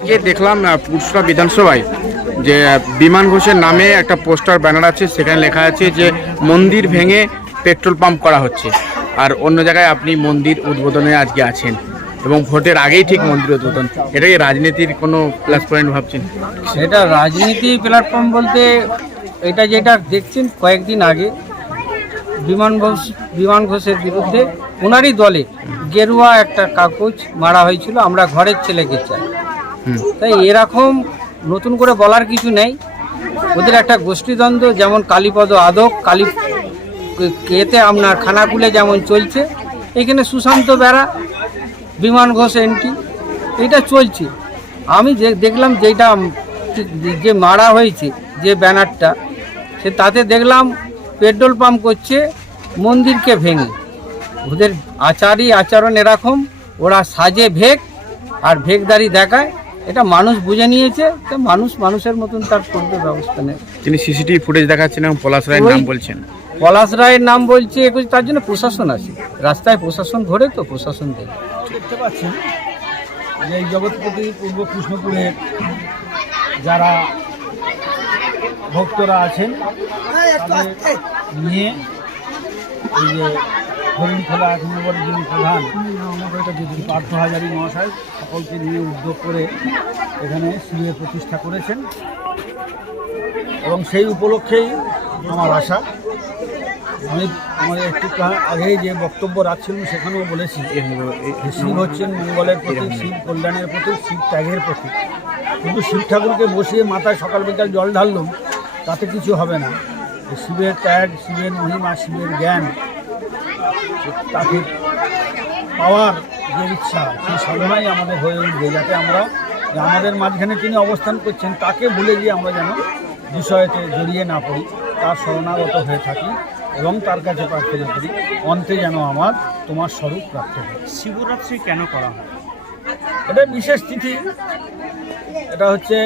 আজকে দেখলাম আহ, পুরসরা বিধানসভায় যে বিমান ঘোষের নামে একটা পোস্টার ব্যানার আছে সেখানে লেখা আছে যে মন্দির ভেঙে পেট্রোল পাম্প করা হচ্ছে। আর অন্য জায়গায় আপনি মন্দির উদ্বোধনে আজকে আছেন। এবং ভোটের আগেই ঠিক মন্দির উদ্বোধন। এটা কি রাজনীতির কোনো প্লাস পয়েন্ট ভাবছেন? সেটা রাজনীতি প্ল্যাটফর্ম বলতে এটা যেটা দেখছেন কয়েকদিন আগে বিমান ঘোষ বিমান ঘোষের বিরুদ্ধে ওনারই দলে গেরুয়া একটা কাগজ মারা হয়েছিল আমরা ঘরের ছেলেকে চাই। তাই এরকম নতুন করে বলার কিছু নেই। ওদের একটা গোষ্ঠীদ্বন্দ্ব, যেমন কালীপদ আদক, কালী এতে আপনার খানাকুলে যেমন চলছে, এখানে সুশান্ত বেড়া, বিমান ঘোষ এন্ট্রি, এটা চলছে। আমি যে দেখলাম যেটা যে মারা হয়েছে, যে ব্যানারটা, সে তাতে দেখলাম পেট্রোল পাম্প করছে, মন্দিরকে ভেঙে। ওদের আচারই, আচরণ এরকম, ওরা সাজে ভেগ, আর ভেগদারি দেখায়। এটা মানুষ বুঝে নিয়েছে তো মানুষ মানুষের মতন তার করবে ব্যবস্থা নেই। তিনি সিসিটিভি ফুটেজ দেখাচ্ছেন এবং পলাশ রায়ের নাম বলছেন। পলাশ রায়ের নাম বলছে একুশ তার জন্য প্রশাসন আছে। রাস্তায় প্রশাসন ধরে তো প্রশাসন দেয়। দেখতে পাচ্ছেন যে এই জগৎপতি পূর্ব কৃষ্ণপুরের যারা ভক্তরা আছেন নিয়ে এই যে হরিণখোলা এক নম্বরের যিনি প্রধান পার্থ হাজারী মহাশয় সকলকে নিয়ে উদ্যোগ করে এখানে শিবের প্রতিষ্ঠা করেছেন। এবং সেই উপলক্ষেই আমার আশা। আমি আমার একটু আগেই যে বক্তব্য রাখছিলাম সেখানেও বলেছি শিব হচ্ছেন মঙ্গলের প্রতীক শিব কল্যাণের প্রতীক শিব ত্যাগের প্রতীক। কিন্তু শিব ঠাকুরকে বসিয়ে মাথায় সকাল বিকাল জল ঢাললাম তাতে কিছু হবে না। শিবের ত্যাগ শিবের মহিমা শিবের জ্ঞান তাকে পাওয়ার যে ইচ্ছা সেই সাধনাই আমাদের হয়ে উঠবে যাতে আমরা যে আমাদের মাঝখানে তিনি অবস্থান করছেন তাকে ভুলে গিয়ে আমরা যেন বিষয়তে জড়িয়ে না পড়ি তার শরণাগত হয়ে থাকি এবং তার কাছে প্রার্থনা করি অন্তে যেন আমার তোমার স্বরূপ প্রাপ্ত হয়। শিবরাত্রি কেন করা হয়? এটা বিশেষ তিথি। এটা হচ্ছে